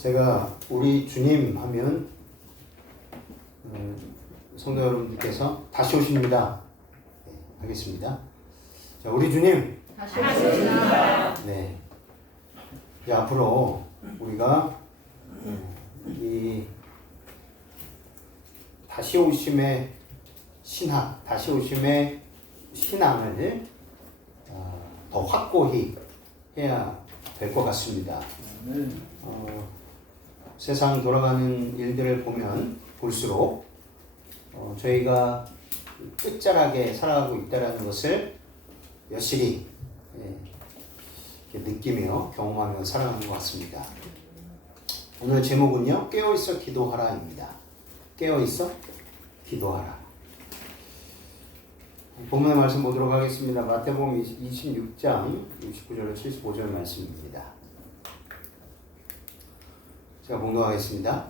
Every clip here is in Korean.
제가 우리 주님 하면 성도 여러분들께서 다시 오십니다. 네, 하겠습니다. 자, 우리 주님 다시 오십니다. 네. 이제 앞으로 우리가 이 다시 오심의 신학, 다시 오심의 신앙을 더 확고히 해야 될 것 같습니다. 세상 돌아가는 일들을 보면 볼수록 저희가 끝자락에 살아가고 있다는 것을 여실히 느끼며 경험하며 살아가는 것 같습니다. 오늘 제목은요, 깨어있어 기도하라입니다. 깨어있어 기도하라. 본문의 말씀 보도록 하겠습니다. 마태복음 26장 69절로 75절 말씀입니다. 제가 봉독하겠습니다.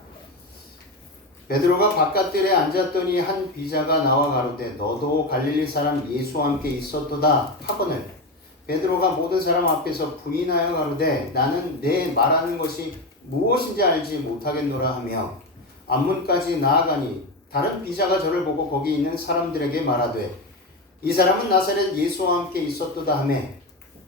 베드로가 바깥들에 앉았더니 한 비자가 나와 가로되 너도 갈릴리 사람 예수와 함께 있었도다 하거늘 베드로가 모든 사람 앞에서 부인하여 가로되 나는 내 말하는 것이 무엇인지 알지 못하겠노라 하며 앞문까지 나아가니 다른 비자가 저를 보고 거기 있는 사람들에게 말하되 이 사람은 나사렛 예수와 함께 있었도다 하며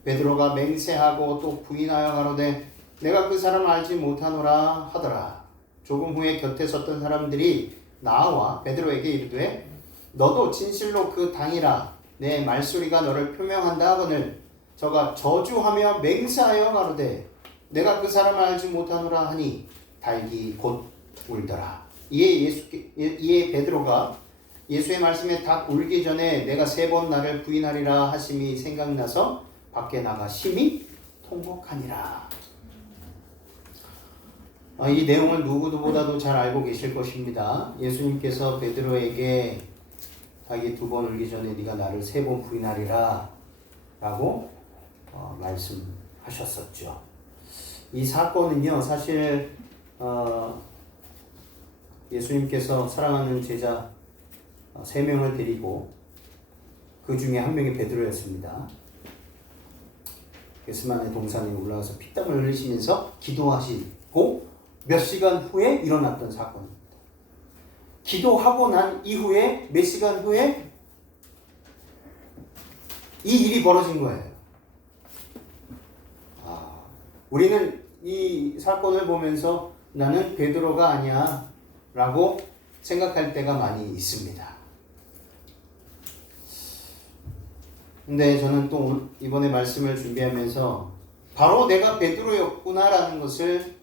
베드로가 맹세하고 또 부인하여 가로되 내가 그 사람을 알지 못하노라 하더라. 조금 후에 곁에 섰던 사람들이 나와 베드로에게 이르되 너도 진실로 그 당이라 내 말소리가 너를 표명한다 하거늘 저가 저주하며 맹세하여 가로되 내가 그 사람을 알지 못하노라 하니 달기 곧 울더라. 이에 베드로가 예수의 말씀에 딱 울기 전에 내가 3번 나를 부인하리라 하심이 생각나서 밖에 나가 심히 통곡하니라. 이 내용을 누구보다도 잘 알고 계실 것입니다. 예수님께서 베드로에게 자기 2번 울기 전에 네가 나를 3번 부인하리라 라고 말씀하셨었죠. 이 사건은요, 사실 예수님께서 사랑하는 제자 3명을 데리고 그 중에 한 명이 베드로였습니다. 겟세마네 동산에 올라가서 피땀을 흘리시면서 기도하시고 몇 시간 후에 일어났던 사건입니다. 기도하고 난 이후에 몇 시간 후에 이 일이 벌어진 거예요. 우리는 이 사건을 보면서 나는 베드로가 아니야 라고 생각할 때가 많이 있습니다. 근데 저는 또 이번에 말씀을 준비하면서 바로 내가 베드로였구나 라는 것을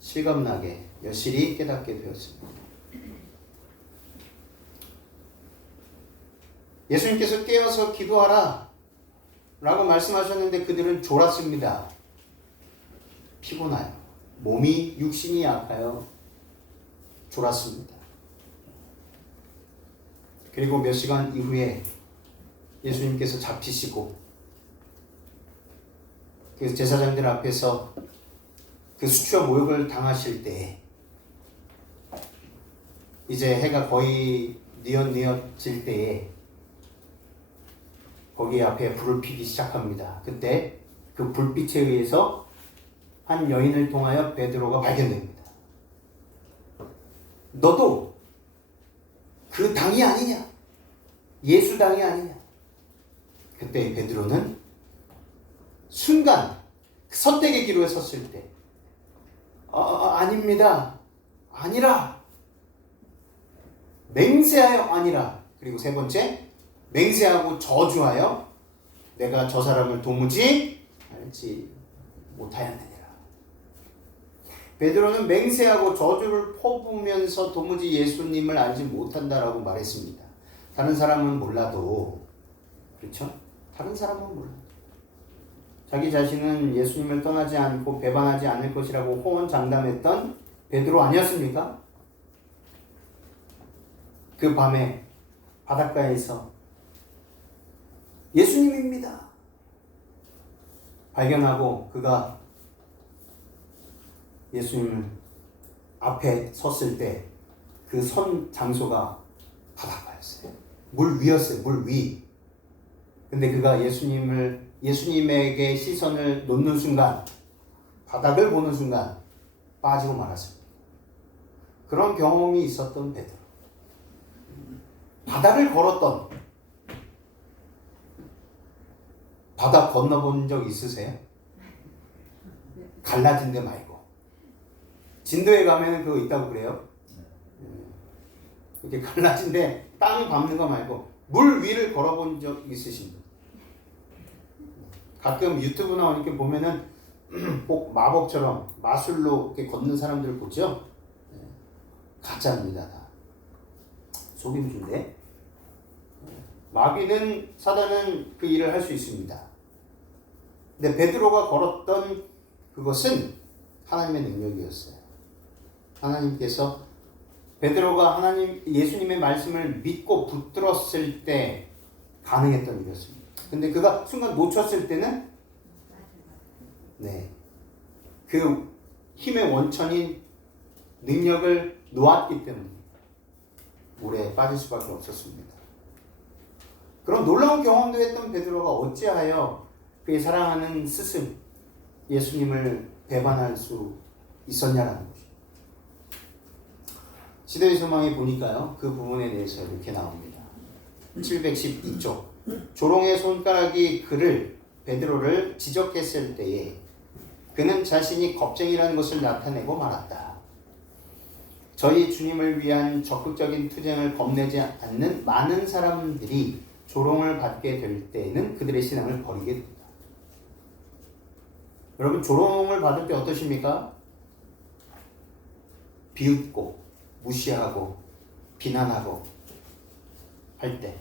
실감나게 여실히 깨닫게 되었습니다. 예수님께서 깨어서 기도하라 라고 말씀하셨는데 그들은 졸았습니다. 피곤하여 몸이 육신이 약하여 졸았습니다. 그리고 몇 시간 이후에 예수님께서 잡히시고 그 제사장들 앞에서 그 수치와 모욕을 당하실 때 이제 해가 거의 뉘엿질 때에 거기 앞에 불을 피기 시작합니다. 그때 그 불빛에 의해서 한 여인을 통하여 베드로가 발견됩니다. 너도 그 당이 아니냐? 예수 당이 아니냐? 그때 베드로는 순간 선택의 기로에 섰을 때 아닙니다. 아니라 맹세하여 아니라 그리고 3번째 맹세하고 저주하여 내가 저 사람을 도무지 알지 못하였느니라. 베드로는 맹세하고 저주를 퍼부으면서 도무지 예수님을 알지 못한다라고 말했습니다. 다른 사람은 몰라도 그렇죠? 다른 사람은 몰라도 자기 자신은 예수님을 떠나지 않고 배반하지 않을 것이라고 호언장담했던 베드로 아니었습니까? 그 밤에 바닷가에서 예수님입니다 발견하고 그가 예수님을 앞에 섰을 때 그 선 장소가 바닷가였어요. 물 위였어요. 물 위. 근데 그가 예수님에게 시선을 놓는 순간 바닥을 보는 순간 빠지고 말았습니다. 그런 경험이 있었던 베드로. 바다를 걸었던, 바다 건너본 적 있으세요? 갈라진 데 말고. 진도에 가면 그거 있다고 그래요? 이렇게 갈라진 데 땅 밟는 거 말고 물 위를 걸어본 적 있으신 분? 가끔 유튜브 나오니까 보면은 꼭 마법처럼 마술로 이렇게 걷는 사람들 보죠? 가짜입니다. 다. 속임수인데. 마귀는, 사단은 그 일을 할 수 있습니다. 근데 베드로가 걸었던 그것은 하나님의 능력이었어요. 하나님께서 베드로가 예수님의 말씀을 믿고 붙들었을 때 가능했던 일이었습니다. 근데 그가 순간 놓쳤을 때는 그 힘의 원천인 능력을 놓았기 때문에 물에 빠질 수밖에 없었습니다. 그런 놀라운 경험도 했던 베드로가 어찌하여 그의 사랑하는 스승 예수님을 배반할 수 있었냐라는 것입니다. 시대의 소망에 보니까요, 그 부분에 대해서 이렇게 나옵니다. 712쪽. 조롱의 손가락이 베드로를 지적했을 때에 그는 자신이 겁쟁이라는 것을 나타내고 말았다. 저희 주님을 위한 적극적인 투쟁을 겁내지 않는 많은 사람들이 조롱을 받게 될 때에는 그들의 신앙을 버리게 됩니다. 여러분, 조롱을 받을 때 어떠십니까? 비웃고 무시하고 비난하고 할 때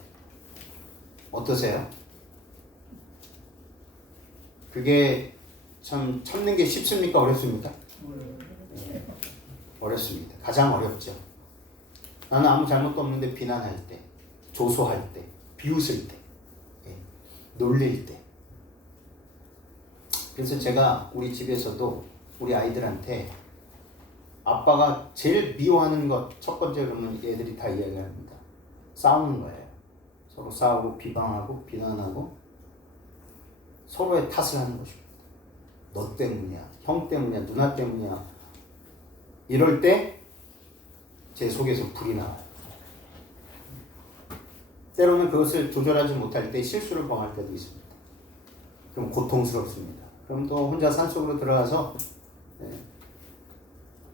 어떠세요? 그게 참 참는 게 쉽습니까? 어렵습니까? 어렵습니다. 가장 어렵죠. 나는 아무 잘못도 없는데 비난할 때, 조소할 때, 비웃을 때, 놀릴 때. 그래서 제가 우리 집에서도 우리 아이들한테 아빠가 제일 미워하는 것 첫 번째 그러면 애들이 다 이야기합니다. 싸우는 거예요. 서로 싸우고 비방하고 비난하고 서로의 탓을 하는 것입니다. 너 때문이야, 형 때문이야, 누나 때문이야. 이럴 때 제 속에서 불이 나와요. 때로는 그것을 조절하지 못할 때 실수를 범할 때도 있습니다. 그럼 고통스럽습니다. 그럼 또 혼자 산속으로 들어가서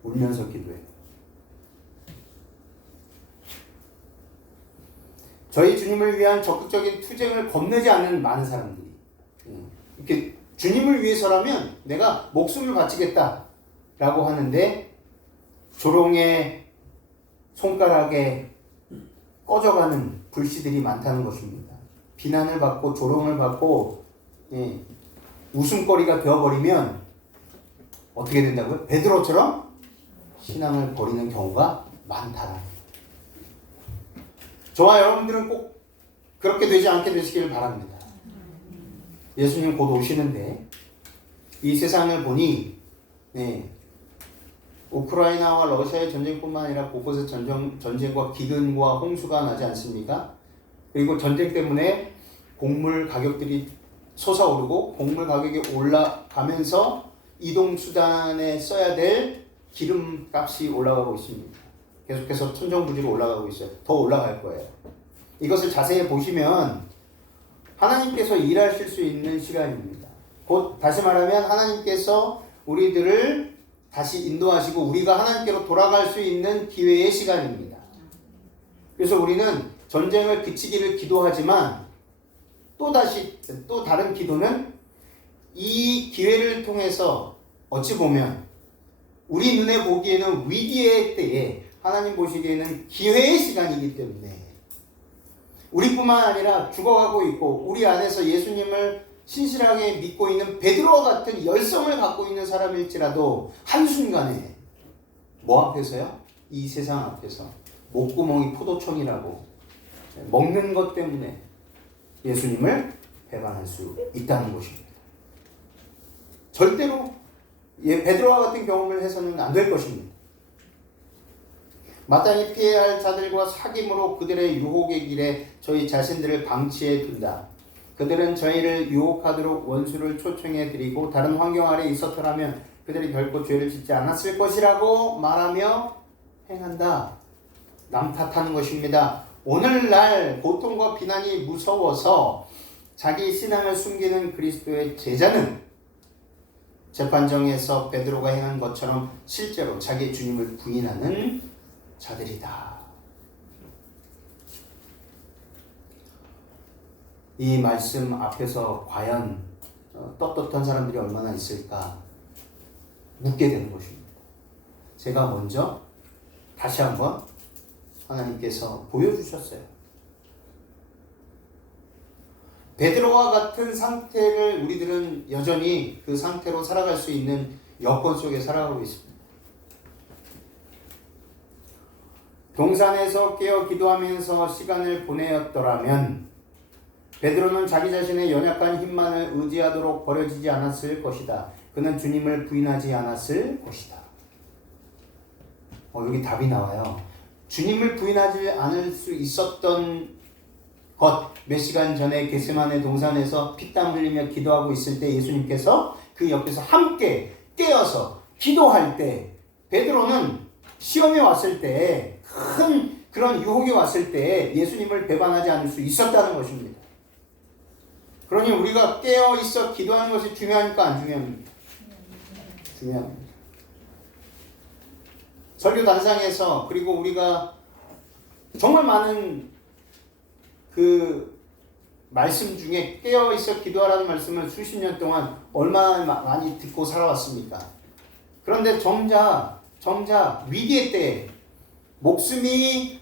울면서 기도해요. 저희 주님을 위한 적극적인 투쟁을 겁내지 않는 많은 사람들이 이렇게 주님을 위해서라면 내가 목숨을 바치겠다 라고 하는데 조롱의 손가락에 꺼져가는 불씨들이 많다는 것입니다. 비난을 받고 조롱을 받고 웃음거리가 되어버리면 어떻게 된다고요? 베드로처럼 신앙을 버리는 경우가 많다. 저와 여러분들은 꼭 그렇게 되지 않게 되시기를 바랍니다. 예수님 곧 오시는데 이 세상을 보니 우크라이나와 러시아의 전쟁뿐만 아니라 곳곳에 전쟁과 기근과 홍수가 나지 않습니까? 그리고 전쟁 때문에 곡물 가격들이 솟아오르고 곡물 가격이 올라가면서 이동수단에 써야 될 기름값이 올라가고 있습니다. 계속해서 천정부지로 올라가고 있어요. 더 올라갈 거예요. 이것을 자세히 보시면 하나님께서 일하실 수 있는 시간입니다. 곧 다시 말하면 하나님께서 우리들을 다시 인도하시고 우리가 하나님께로 돌아갈 수 있는 기회의 시간입니다. 그래서 우리는 전쟁을 그치기를 기도하지만 또 다른 기도는 이 기회를 통해서 어찌 보면 우리 눈에 보기에는 위기의 때에 하나님 보시기에는 기회의 시간이기 때문에 우리뿐만 아니라 죽어가고 있고 우리 안에서 예수님을 신실하게 믿고 있는 베드로와 같은 열성을 갖고 있는 사람일지라도 한순간에 뭐 앞에서요? 이 세상 앞에서 목구멍이 포도청이라고 먹는 것 때문에 예수님을 배반할 수 있다는 것입니다. 절대로 베드로와 같은 경험을 해서는 안 될 것입니다. 마땅히 피해야 할 자들과 사귐으로 그들의 유혹의 길에 저희 자신들을 방치해 둔다. 그들은 저희를 유혹하도록 원수를 초청해 드리고 다른 환경 아래 있었더라면 그들이 결코 죄를 짓지 않았을 것이라고 말하며 행한다. 남 탓하는 것입니다. 오늘날 고통과 비난이 무서워서 자기 신앙을 숨기는 그리스도의 제자는 재판정에서 베드로가 행한 것처럼 실제로 자기 주님을 부인하는 자들이다. 이 말씀 앞에서 과연 떳떳한 사람들이 얼마나 있을까 묻게 되는 것입니다. 제가 먼저 다시 한번 하나님께서 보여주셨어요. 베드로와 같은 상태를 우리들은 여전히 그 상태로 살아갈 수 있는 여건 속에 살아가고 있습니다. 동산에서 깨어 기도하면서 시간을 보내었더라면 베드로는 자기 자신의 연약한 힘만을 의지하도록 버려지지 않았을 것이다. 그는 주님을 부인하지 않았을 것이다. 여기 답이 나와요. 주님을 부인하지 않을 수 있었던 것, 몇 시간 전에 겟세마네 동산에서 피땀 흘리며 기도하고 있을 때 예수님께서 그 옆에서 함께 깨어서 기도할 때 베드로는 시험이 왔을 때, 큰 그런 유혹이 왔을 때 예수님을 배반하지 않을 수 있었다는 것입니다. 그러니 우리가 깨어 있어 기도하는 것이 중요합니까? 안 중요합니까? 중요합니다. 설교 단상에서 그리고 우리가 정말 많은 그 말씀 중에 깨어 있어 기도하라는 말씀을 수십 년 동안 얼마나 많이 듣고 살아왔습니까? 그런데 정작 위기의 때 목숨이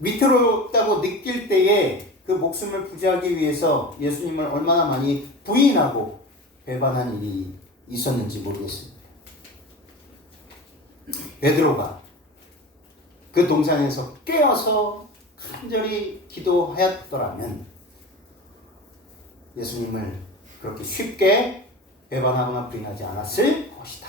위태롭다고 느낄 때에 그 목숨을 부지하기 위해서 예수님을 얼마나 많이 부인하고 배반한 일이 있었는지 모르겠습니다. 베드로가 그 동산에서 깨어서 간절히 기도하였더라면 예수님을 그렇게 쉽게 배반하거나 부인하지 않았을 것이다.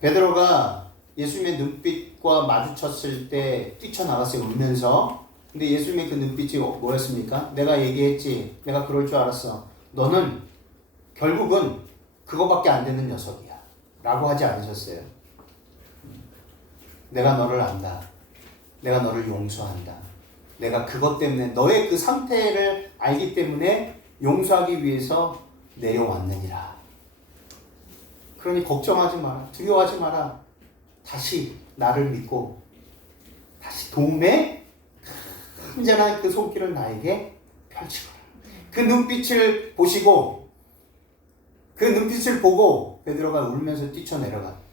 베드로가 예수님의 눈빛과 마주쳤을 때 뛰쳐나갔어요. 울면서. 근데 예수님의 그 눈빛이 뭐였습니까? 내가 얘기했지. 내가 그럴 줄 알았어. 너는 결국은 그거밖에 안 되는 녀석이야. 라고 하지 않으셨어요. 내가 너를 안다. 내가 너를 용서한다. 내가 그것 때문에 너의 그 상태를 알기 때문에 용서하기 위해서 내려왔느니라. 그러니 걱정하지 마라. 두려워하지 마라. 다시 나를 믿고 다시 도움의 간절한 그 손길을 나에게 펼치거라. 그 눈빛을 보시고 그 눈빛을 보고 베드로가 울면서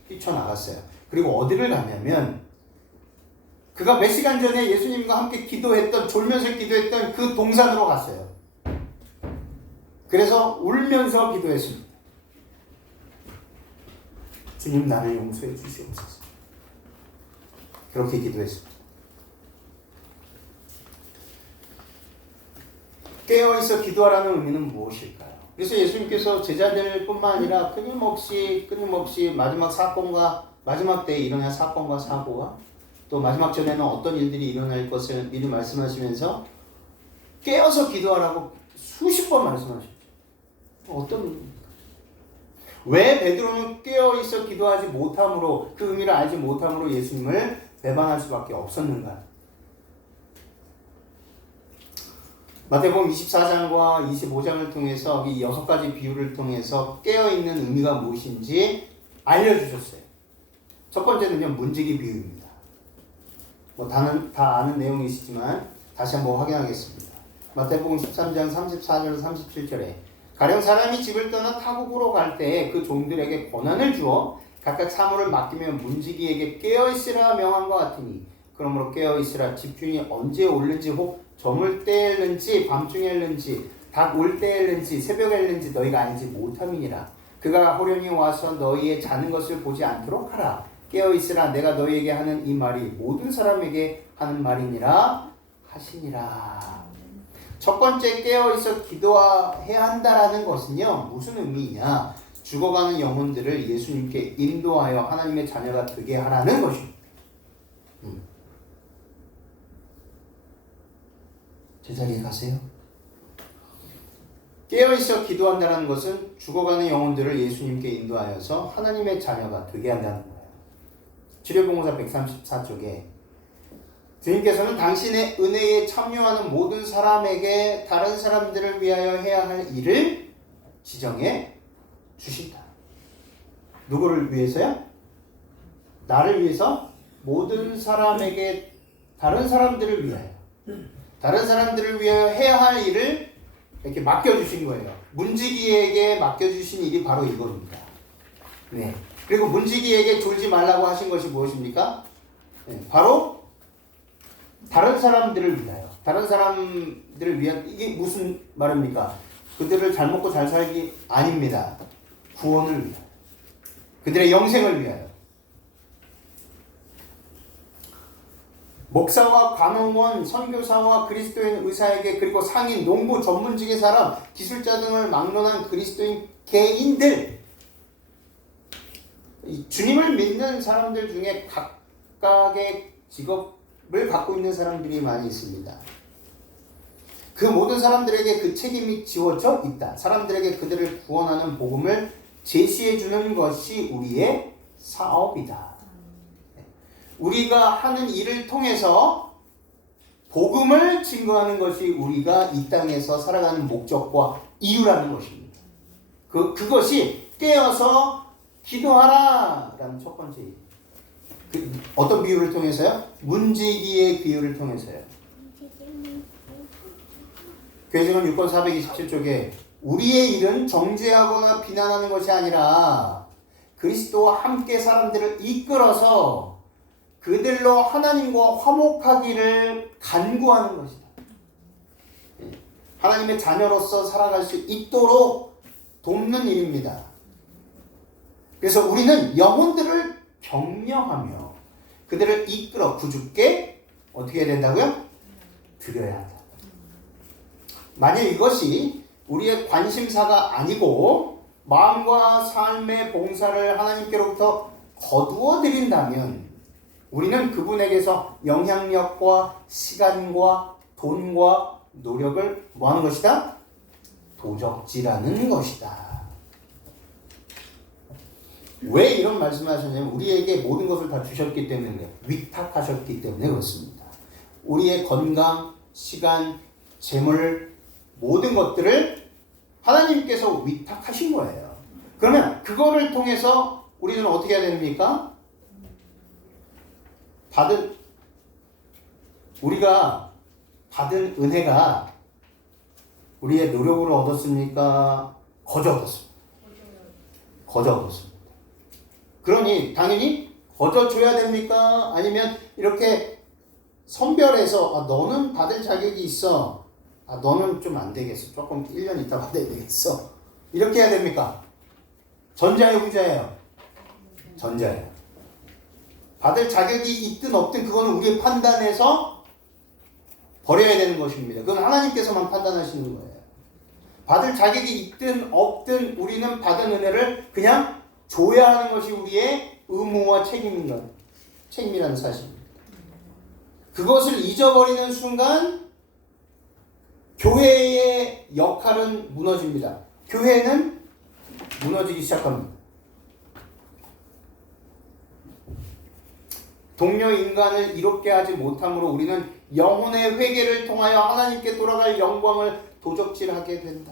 뛰쳐나갔어요. 그리고 어디를 갔냐면 그가 몇 시간 전에 예수님과 함께 기도했던, 졸면서 기도했던 그 동산으로 갔어요. 그래서 울면서 기도했습니다. 주님, 나를 용서해 주시옵소서. 그렇게 기도했습니다. 깨어있어 기도하라는 의미는 무엇일까요? 그래서 예수님께서 제자들뿐만 아니라 끊임없이 마지막 때에 일어날 사건과 사고와 또 마지막 전에는 어떤 일들이 일어날 것을 미리 말씀하시면서 깨어서 기도하라고 수십 번 말씀하셨죠. 어떤 의미입니까? 왜 베드로는 깨어있어 기도하지 못함으로, 그 의미를 알지 못함으로 예수님을 배반할 수밖에 없었는가? 마태복음 24장과 25장을 통해서 이 6가지 비유를 통해서 깨어있는 의미가 무엇인지 알려주셨어요. 첫 번째는요, 문지기 비유입니다. 다 아는 내용이시지만 다시 한번 확인하겠습니다. 마태복음 13장 34절 37절에 가령 사람이 집을 떠나 타국으로 갈 때에 그 종들에게 권한을 주어 각각 사물을 맡기며 문지기에게 깨어있으라 명한 것 같으니 그러므로 깨어있으라. 집주인이 언제 올는지 혹 저물 때일는지 밤중에 일는지 닭 올 때일는지 새벽에 일는지 너희가 알지 못함이니라. 그가 호련히 와서 너희의 자는 것을 보지 않도록 하라. 깨어있으라. 내가 너희에게 하는 이 말이 모든 사람에게 하는 말이니라 하시니라. 첫 번째 깨어있어 기도해야 한다라는 것은요, 무슨 의미냐? 죽어가는 영혼들을 예수님께 인도하여 하나님의 자녀가 되게 하라는 것입니다. 제자리에 가세요. 깨어있어 기도한다는 것은 죽어가는 영혼들을 예수님께 인도하여서 하나님의 자녀가 되게 한다는 거예요. 주례복음서 134쪽에 주님께서는 당신의 은혜에 참여하는 모든 사람에게 다른 사람들을 위하여 해야 할 일을 지정해 주신다. 누구를 위해서요? 나를 위해서 모든 사람에게 다른 사람들을 위하여 다른 사람들을 위하여 해야 할 일을 이렇게 맡겨주신 거예요. 문지기에게 맡겨주신 일이 바로 이겁니다. 네. 그리고 문지기에게 졸지 말라고 하신 것이 무엇입니까? 네. 바로 다른 사람들을 위하여 다른 사람들을 위한 이게 무슨 말입니까? 그들을 잘 먹고 잘 살기 아닙니다. 구원을 위하여 그들의 영생을 위하여 목사와 간호원, 선교사와 그리스도인 의사에게 그리고 상인, 농부, 전문직의 사람, 기술자 등을 막론한 그리스도인 개인들 주님을 믿는 사람들 중에 각각의 직업을 갖고 있는 사람들이 많이 있습니다. 그 모든 사람들에게 그 책임이 지워져 있다. 사람들에게 그들을 구원하는 복음을 제시해 주는 것이 우리의 사업이다. 우리가 하는 일을 통해서 복음을 증거하는 것이 우리가 이 땅에서 살아가는 목적과 이유라는 것입니다. 그것이 깨어서 기도하라 라는 첫 번째 이유. 어떤 비유를 통해서요? 문지기의 비유를 통해서요. 교회증언 6권 427쪽에 우리의 일은 정죄하거나 비난하는 것이 아니라 그리스도와 함께 사람들을 이끌어서 그들로 하나님과 화목하기를 간구하는 것이다. 하나님의 자녀로서 살아갈 수 있도록 돕는 일입니다. 그래서 우리는 영혼들을 격려하며 그들을 이끌어 구주께 어떻게 해야 된다고요? 드려야 한다. 만약 이것이 우리의 관심사가 아니고 마음과 삶의 봉사를 하나님께로부터 거두어 드린다면 우리는 그분에게서 영향력과 시간과 돈과 노력을 뭐하는 것이다? 도적질하는 것이다. 왜 이런 말씀을 하셨냐면 우리에게 모든 것을 다 주셨기 때문에 위탁하셨기 때문에 그렇습니다. 우리의 건강, 시간, 재물 모든 것들을 하나님께서 위탁하신 거예요. 그러면 그거를 통해서 우리는 어떻게 해야 됩니까? 우리가 받은 은혜가 우리의 노력으로 얻었습니까? 거저 얻었습니다. 거저 얻었습니다. 그러니 당연히 거저 줘야 됩니까? 아니면 이렇게 선별해서 너는 받을 자격이 있어. 너는 좀 안 되겠어. 조금 1년 있다 받아야 되겠어. 이렇게 해야 됩니까? 전자예요, 후자예요? 전자예요. 받을 자격이 있든 없든 그거는 우리의 판단에서 버려야 되는 것입니다. 그건 하나님께서만 판단하시는 거예요. 받을 자격이 있든 없든 우리는 받은 은혜를 그냥 줘야 하는 것이 우리의 의무와 책임이라는 사실입니다. 그것을 잊어버리는 순간 교회의 역할은 무너집니다. 교회는 무너지기 시작합니다. 동료 인간을 이롭게 하지 못함으로 우리는 영혼의 회개를 통하여 하나님께 돌아갈 영광을 도적질하게 된다.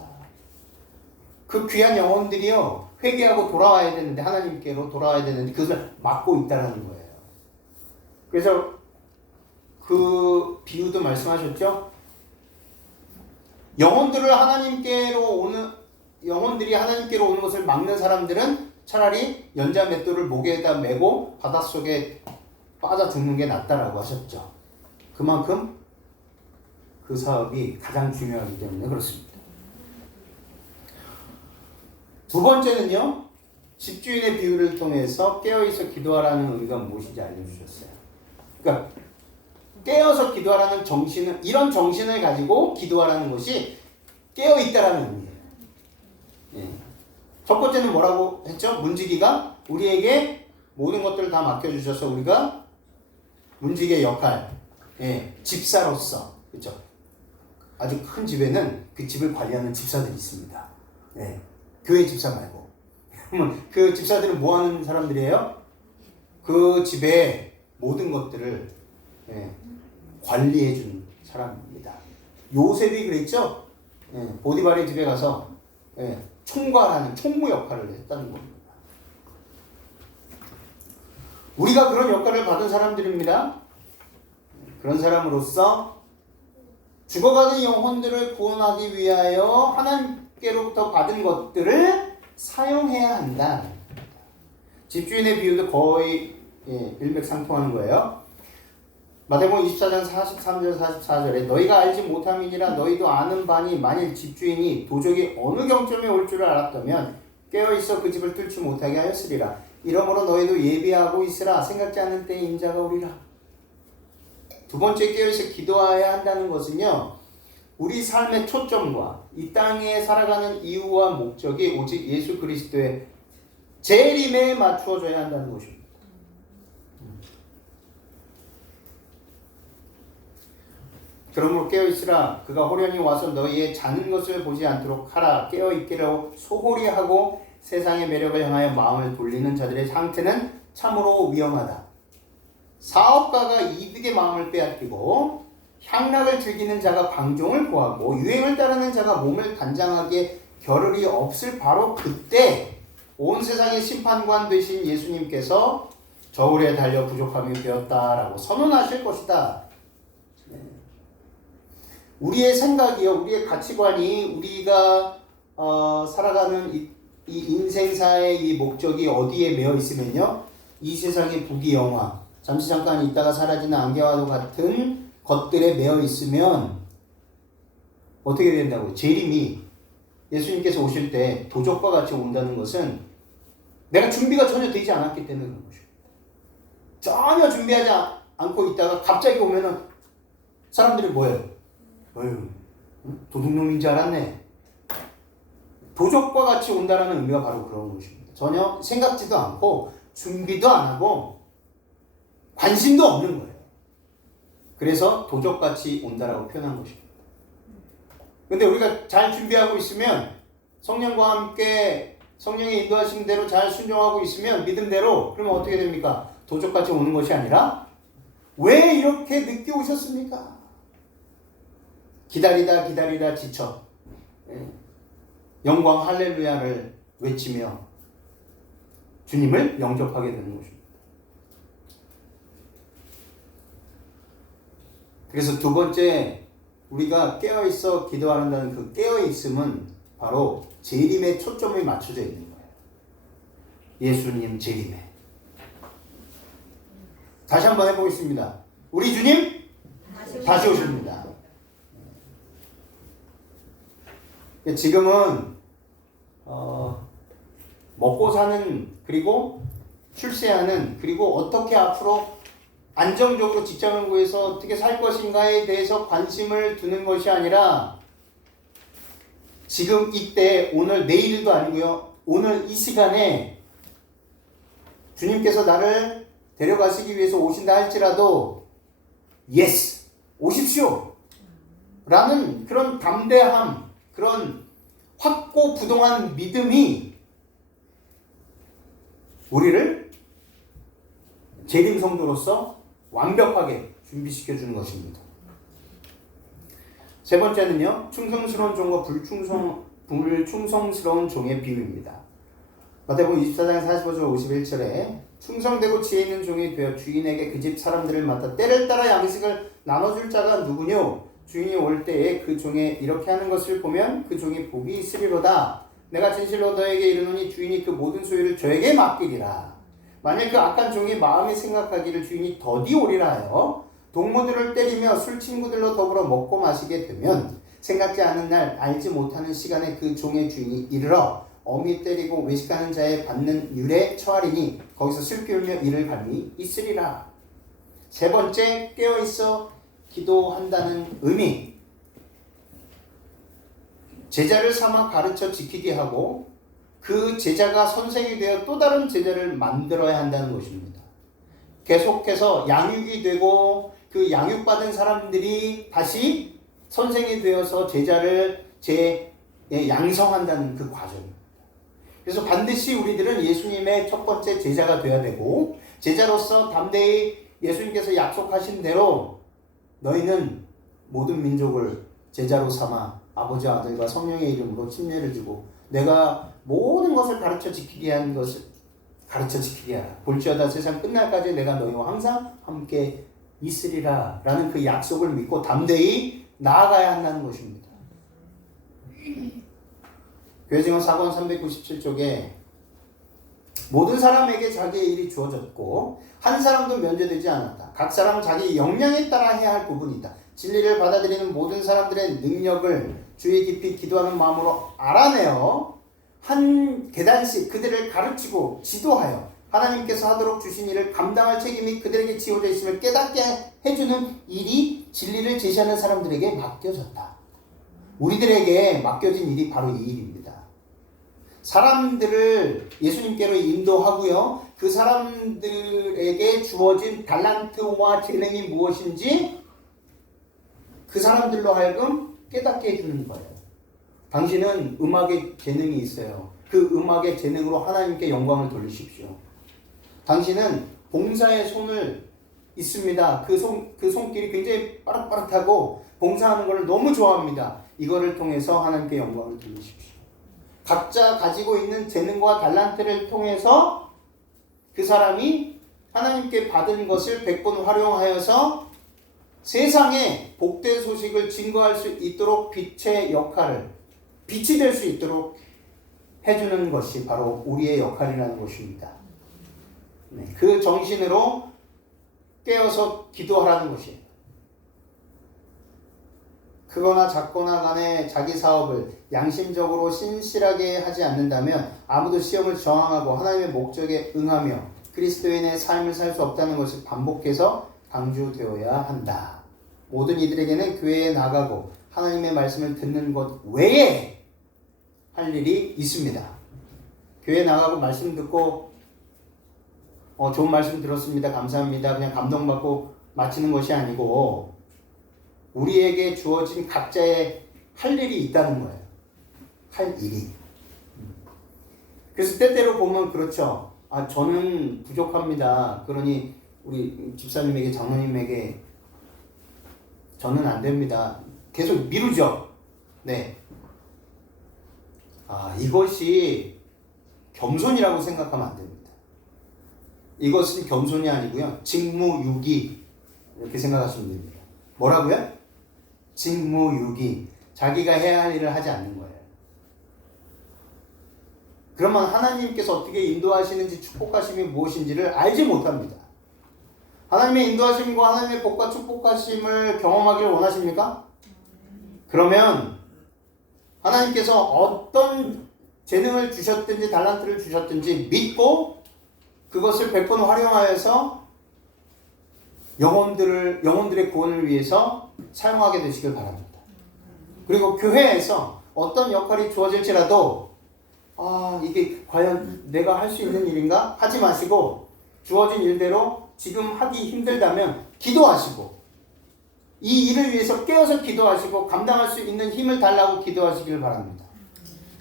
그 귀한 영혼들이요 회개하고 돌아와야 되는데 하나님께로 돌아와야 되는데 그것을 막고 있다는 거예요. 그래서 그 비유도 말씀하셨죠. 영혼들이 하나님께로 오는 것을 막는 사람들은 차라리 연자 맷돌을 목에다 메고 바닷속에 빠져 죽는 게 낫다라고 하셨죠. 그만큼 그 사업이 가장 중요하기 때문에 그렇습니다. 두 번째는요. 집주인의 비유를 통해서 깨어있어 기도하라는 의미가 무엇인지 알려주셨어요. 그러니까 깨어서 기도하라는 정신은 이런 정신을 가지고 기도하라는 것이 깨어있다라는 의미예요. 예. 첫 번째는 뭐라고 했죠? 문지기가 우리에게 모든 것들을 다 맡겨주셔서 우리가 문지기의 역할, 집사로서, 그렇죠? 아주 큰 집에는 그 집을 관리하는 집사들이 있습니다. 예, 교회 집사 말고. 그러면 그 집사들은 뭐 하는 사람들이에요? 그 집의 모든 것들을 관리해 주는 사람입니다. 요셉이 그랬죠? 보디발의 집에 가서 총괄하는 총무 역할을 했다는 겁니다. 우리가 그런 역할을 받은 사람들입니다. 그런 사람으로서 죽어가는 영혼들을 구원하기 위하여 하나님께로부터 받은 것들을 사용해야 한다. 집주인의 비유도 거의 일맥상통하는 거예요. 마태복음 24장 43절 44절에 너희가 알지 못함이니라 너희도 아는 바니 만일 집주인이 도적이 어느 경점에 올 줄을 알았다면 깨어있어 그 집을 뚫지 못하게 하였으리라. 이러므로 너희도 예비하고 있으라. 생각지 않는 때에 인자가 오리라. 두 번째 깨어있어 기도해야 한다는 것은요, 우리 삶의 초점과 이 땅에 살아가는 이유와 목적이 오직 예수 그리스도의 재림에 맞추어져야 한다는 것입니다. 그러므로 깨어있으라. 그가 호련히 와서 너희의 자는 것을 보지 않도록 하라. 깨어있기로 소홀히 하고 세상의 매력을 향하여 마음을 돌리는 자들의 상태는 참으로 위험하다. 사업가가 이득의 마음을 빼앗기고 향락을 즐기는 자가 방종을 구하고 유행을 따르는 자가 몸을 단장하기에 겨를이 없을 바로 그때 온 세상의 심판관 되신 예수님께서 저울에 달려 부족함이 되었다라고 선언하실 것이다. 우리의 생각이요, 우리의 가치관이 우리가 살아가는 이 인생사의 이 목적이 어디에 매여 있으면요, 이 세상의 부귀영화, 잠시 잠깐 있다가 사라지는 안개와도 같은 것들에 매여 있으면 어떻게 된다고요? 재림이 예수님께서 오실 때 도적과 같이 온다는 것은 내가 준비가 전혀 되지 않았기 때문에 그런 것입니다. 전혀 준비하지 않고 있다가 갑자기 오면은 사람들이 뭐예요? 어휴, 도둑놈인 줄 알았네. 도적과 같이 온다는 의미가 바로 그런 것입니다. 전혀 생각지도 않고 준비도 안 하고 관심도 없는 거예요. 그래서 도적같이 온다라고 표현한 것입니다. 근데 우리가 잘 준비하고 있으면 성령과 함께 성령의 인도하신 대로 잘 순종하고 있으면 믿음대로, 그러면 어떻게 됩니까? 도적같이 오는 것이 아니라 왜 이렇게 늦게 오셨습니까? 기다리다 지쳐 영광 할렐루야를 외치며 주님을 영접하게 되는 것입니다. 그래서 두 번째, 우리가 깨어있어 기도한다는 그 깨어있음은 바로 재림에 초점이 맞춰져 있는 거예요. 예수님 재림에. 다시 한번 해보겠습니다. 우리 주님 다시 오십니다. 지금은 먹고 사는, 그리고 출세하는, 그리고 어떻게 앞으로 안정적으로 직장을 구해서 어떻게 살 것인가에 대해서 관심을 두는 것이 아니라 지금 이때, 오늘 내일도 아니고요, 오늘 이 시간에 주님께서 나를 데려가시기 위해서 오신다 할지라도 예스, 오십시오 라는 그런 담대함, 그런 확고부동한 믿음이 우리를 재림 성도로서 완벽하게 준비시켜주는 것입니다. 세 번째는요, 충성스러운 종과 불충성스러운 종의 비유입니다. 마태복음 24장 45절 51절에 충성되고 지혜 있는 종이 되어 주인에게 그 집 사람들을 맡아 때를 따라 양식을 나눠줄 자가 누구뇨? 주인이 올 때에 그 종에 이렇게 하는 것을 보면 그 종이 복이 있으리로다. 내가 진실로 너에게 이르노니 주인이 그 모든 소유를 저에게 맡기리라. 만일 그 악한 종이 마음에 생각하기를 주인이 더디 오리라 하여 동무들을 때리며 술 친구들로 더불어 먹고 마시게 되면 생각지 않은 날 알지 못하는 시간에 그 종의 주인이 이르러 어미 때리고 외식하는 자의 받는 율에 처하리니 거기서 슬피 울며 이를 감이 있으리라. 세 번째, 깨어있어 기도한다는 의미, 제자를 삼아 가르쳐 지키게 하고 그 제자가 선생이 되어 또 다른 제자를 만들어야 한다는 것입니다. 계속해서 양육이 되고 그 양육받은 사람들이 다시 선생이 되어서 제자를 양성한다는 그 과정입니다. 그래서 반드시 우리들은 예수님의 첫 번째 제자가 되어야 되고, 제자로서 담대히 예수님께서 약속하신 대로 너희는 모든 민족을 제자로 삼아 아버지 아들과 성령의 이름으로 침례를 주고 내가 모든 것을 가르쳐 지키게 한 것을 가르쳐 지키게 하라. 볼지어다 세상 끝날까지 내가 너희와 항상 함께 있으리라 라는 그 약속을 믿고 담대히 나아가야 한다는 것입니다. 교회증언 4권 397쪽에 모든 사람에게 자기의 일이 주어졌고 한 사람도 면제되지 않았다. 각 사람은 자기 역량에 따라 해야 할 부분이 있다. 진리를 받아들이는 모든 사람들의 능력을 주의 깊이 기도하는 마음으로 알아내어 한 계단씩 그들을 가르치고 지도하여 하나님께서 하도록 주신 일을 감당할 책임이 그들에게 지어져 있음을 깨닫게 해주는 일이 진리를 제시하는 사람들에게 맡겨졌다. 우리들에게 맡겨진 일이 바로 이 일입니다. 사람들을 예수님께로 인도하고요. 그 사람들에게 주어진 달란트와 재능이 무엇인지 그 사람들로 하여금 깨닫게 해주는 거예요. 당신은 음악에 재능이 있어요. 그 음악의 재능으로 하나님께 영광을 돌리십시오. 당신은 봉사의 손을 있습니다. 그 손길이 굉장히 빠릇빠릇하고 봉사하는 것을 너무 좋아합니다. 이거를 통해서 하나님께 영광을 돌리십시오. 각자 가지고 있는 재능과 달란트를 통해서 그 사람이 하나님께 받은 것을 100번 활용하여서 세상에 복된 소식을 증거할 수 있도록 빛의 역할을, 빛이 될 수 있도록 해주는 것이 바로 우리의 역할이라는 것입니다. 그 정신으로 깨어서 기도하라는 것이에요. 크거나 작거나 간에 자기 사업을 양심적으로 신실하게 하지 않는다면 아무도 시험을 저항하고 하나님의 목적에 응하며 그리스도인의 삶을 살 수 없다는 것을 반복해서 강조되어야 한다. 모든 이들에게는 교회에 나가고 하나님의 말씀을 듣는 것 외에 할 일이 있습니다. 교회에 나가고 말씀 듣고 좋은 말씀 들었습니다. 감사합니다. 그냥 감동받고 마치는 것이 아니고 우리에게 주어진 각자의 할 일이 있다는 거예요. 할 일이. 그래서 때때로 보면 그렇죠. 저는 부족합니다. 그러니 우리 집사님에게, 장로님에게 저는 안 됩니다. 계속 미루죠. 네. 이것이 겸손이라고 생각하면 안 됩니다. 이것은 겸손이 아니고요. 직무유기 이렇게 생각하시면 됩니다. 뭐라고요? 직무유기. 자기가 해야 할 일을 하지 않는 거예요. 그러면 하나님께서 어떻게 인도하시는지 축복하심이 무엇인지를 알지 못합니다. 하나님의 인도하심과 하나님의 복과 축복하심을 경험하기를 원하십니까? 그러면 하나님께서 어떤 재능을 주셨든지 달란트를 주셨든지 믿고 그것을 100번 활용하여서 영혼들의 구원을 위해서 사용하게 되시길 바랍니다. 그리고 교회에서 어떤 역할이 주어질지라도 이게 과연 내가 할 수 있는 일인가? 하지 마시고 주어진 일대로 지금 하기 힘들다면 기도하시고 이 일을 위해서 깨어서 기도하시고 감당할 수 있는 힘을 달라고 기도하시길 바랍니다.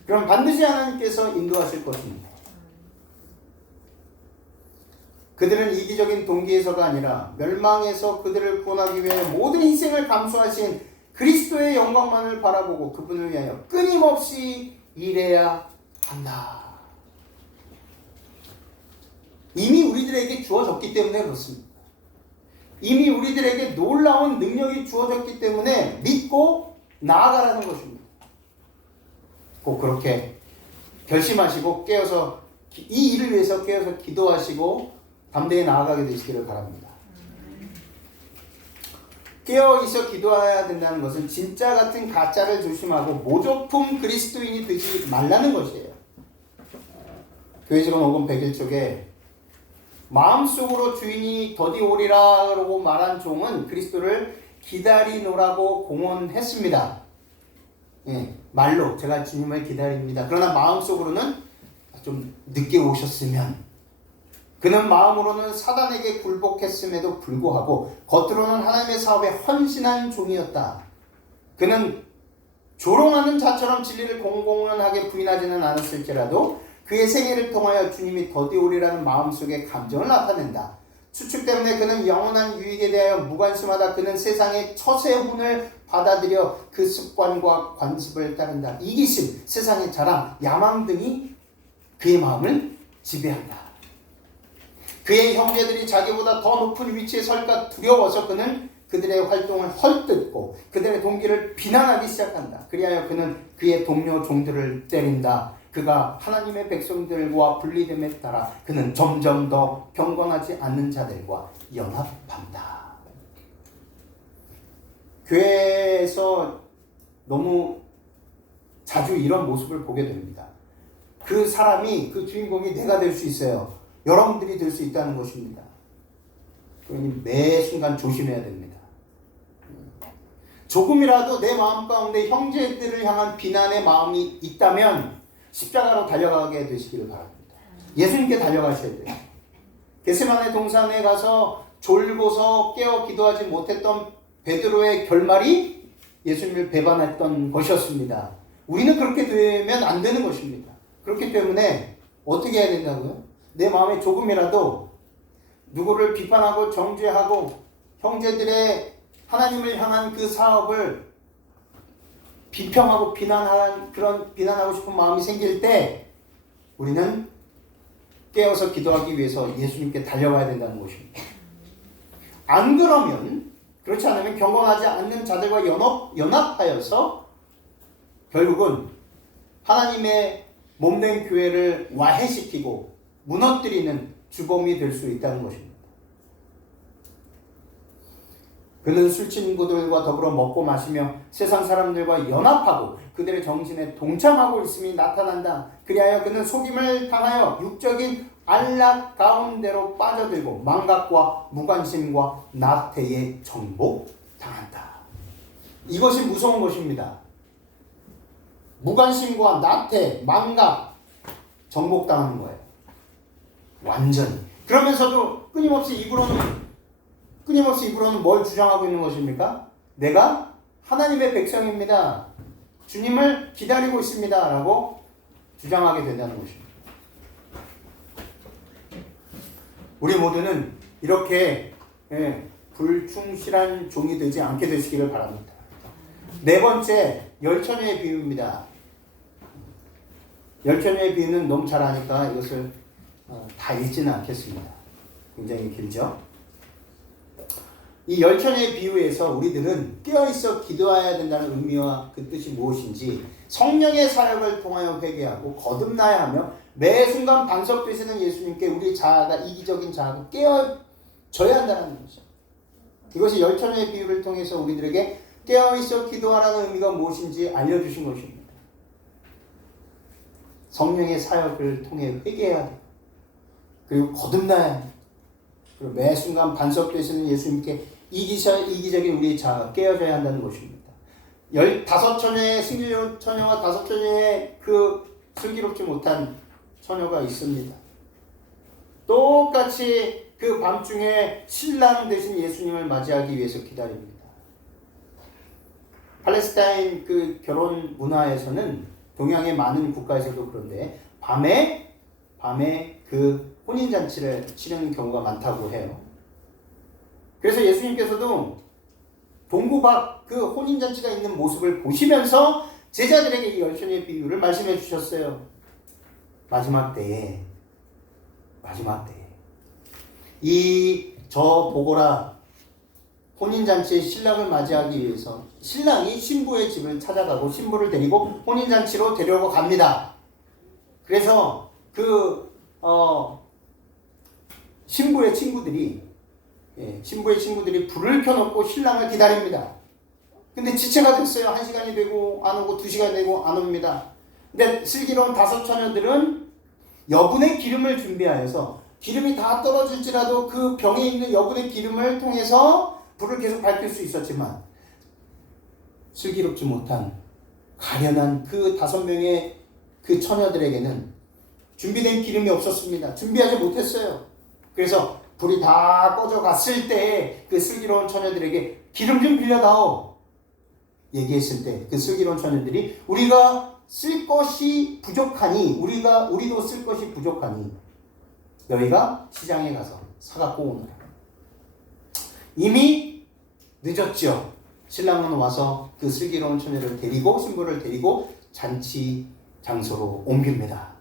그럼 반드시 하나님께서 인도하실 것입니다. 그들은 이기적인 동기에서가 아니라 멸망에서 그들을 구원하기 위해 모든 희생을 감수하신 그리스도의 영광만을 바라보고 그분을 위하여 끊임없이 일해야 한다. 이미 우리들에게 주어졌기 때문에 그렇습니다. 이미 우리들에게 놀라운 능력이 주어졌기 때문에 믿고 나아가라는 것입니다. 꼭 그렇게 결심하시고 깨어서 이 일을 위해서 깨어서 기도하시고 담대히 나아가게 되시기를 바랍니다. 깨어있어 기도해야 된다는 것은 진짜 같은 가짜를 조심하고 모조품 그리스도인이 되지 말라는 것이에요. 교회직원 5권 101쪽에 마음속으로 주인이 더디 오리라고 말한 종은 그리스도를 기다리노라고 공언했습니다. 말로 제가 주님을 기다립니다. 그러나 마음속으로는 좀 늦게 오셨으면, 그는 마음으로는 사단에게 굴복했음에도 불구하고 겉으로는 하나님의 사업에 헌신한 종이었다. 그는 조롱하는 자처럼 진리를 공공연하게 부인하지는 않았을지라도 그의 생애를 통하여 주님이 더디오리라는 마음속의 감정을 나타낸다. 추측 때문에 그는 영원한 유익에 대하여 무관심하다. 그는 세상의 처세훈을 받아들여 그 습관과 관습을 따른다. 이기심, 세상의 자랑, 야망 등이 그의 마음을 지배한다. 그의 형제들이 자기보다 더 높은 위치에 설까 두려워서 그는 그들의 활동을 헐뜯고 그들의 동기를 비난하기 시작한다. 그리하여 그는 그의 동료 종들을 때린다. 그가 하나님의 백성들과 분리됨에 따라 그는 점점 더 경건하지 않는 자들과 연합한다. 교회에서 너무 자주 이런 모습을 보게 됩니다. 그 사람이, 그 주인공이 내가 될 수 있어요. 여러분들이 될 수 있다는 것입니다. 그러니 매 순간 조심해야 됩니다. 조금이라도 내 마음 가운데 형제들을 향한 비난의 마음이 있다면 십자가로 달려가게 되시기를 바랍니다. 예수님께 달려가셔야 돼요. 겟세마네 동산에 가서 졸고서 깨어 기도하지 못했던 베드로의 결말이 예수님을 배반했던 것이었습니다. 우리는 그렇게 되면 안 되는 것입니다. 그렇기 때문에 어떻게 해야 된다고요? 내 마음에 조금이라도 누구를 비판하고 정죄하고 형제들의 하나님을 향한 그 사업을 비평하고 비난하고 싶은 마음이 생길 때 우리는 깨어서 기도하기 위해서 예수님께 달려가야 된다는 것입니다. 안 그러면, 그렇지 않으면 경건하지 않는 자들과 연합하여서 결국은 하나님의 몸된 교회를 와해시키고 무너뜨리는 주범이 될 수 있다는 것입니다. 그는 술 친구들과 더불어 먹고 마시며 세상 사람들과 연합하고 그들의 정신에 동참하고 있음이 나타난다. 그리하여 그는 속임을 당하여 육적인 안락 가운데로 빠져들고 망각과 무관심과 나태에 정복당한다. 이것이 무서운 것입니다. 무관심과 나태, 망각, 정복당하는 거예요. 완전히. 그러면서도 끊임없이 입으로는 뭘 주장하고 있는 것입니까? 내가 하나님의 백성입니다. 주님을 기다리고 있습니다. 라고 주장하게 된다는 것입니다. 우리 모두는 이렇게 불충실한 종이 되지 않게 되시기를 바랍니다. 네 번째, 열처녀의 비유입니다. 열처녀의 비유는 너무 잘 아니까 이것을 다 읽지는 않겠습니다. 굉장히 길죠? 이 열처녀의 비유에서 우리들은 깨어있어 기도해야 된다는 의미와 그 뜻이 무엇인지 성령의 사역을 통하여 회개하고 거듭나야 하며 매 순간 반석되시는 예수님께 우리 자아가, 이기적인 자아가 깨어져야 한다는 것이죠. 이것이 열처녀의 비유를 통해서 우리들에게 깨어있어 기도하라는 의미가 무엇인지 알려주신 것입니다. 성령의 사역을 통해 회개해야 돼요. 그리고 거듭나야 해요. 그리고 매 순간 반석되시는 예수님께 이기적인 우리의 자아가 깨어져야 한다는 것입니다. 15처녀의 슬기로운 처녀와 5처녀의 그 슬기롭지 못한 처녀가 있습니다. 똑같이 그 밤중에 신랑 되신 예수님을 맞이하기 위해서 기다립니다. 팔레스타인 그 결혼 문화에서는 동양의 많은 국가에서도 그런데 밤에 그 혼인잔치를 치르는 경우가 많다고 해요. 그래서 예수님께서도 동구 밖 그 혼인잔치가 있는 모습을 보시면서 제자들에게 이 열처녀의 비유를 말씀해 주셨어요. 마지막 때에 저 보거라, 혼인잔치의 신랑을 맞이하기 위해서 신랑이 신부의 집을 찾아가고 신부를 데리고 혼인잔치로 데려오고 갑니다. 그래서 신부의 친구들이 불을 켜놓고 신랑을 기다립니다. 근데 지체가 됐어요. 1시간이 되고 안 오고 2시간 되고 안 옵니다. 근데 슬기로운 5처녀들은 여분의 기름을 준비하여서 기름이 다 떨어질지라도 그 병에 있는 여분의 기름을 통해서 불을 계속 밝힐 수 있었지만 슬기롭지 못한 가련한 그 5명의 그 처녀들에게는 준비된 기름이 없었습니다. 준비하지 못했어요. 그래서 불이 다 꺼져 갔을 때 그 슬기로운 처녀들에게 기름 좀 빌려다오. 얘기했을 때 그 슬기로운 처녀들이 우리가 쓸 것이 부족하니 우리도 쓸 것이 부족하니 너희가 시장에 가서 사갖고 오너라. 이미 늦었죠. 신랑은 와서 그 슬기로운 처녀를 데리고 신부를 데리고 잔치 장소로 옮깁니다.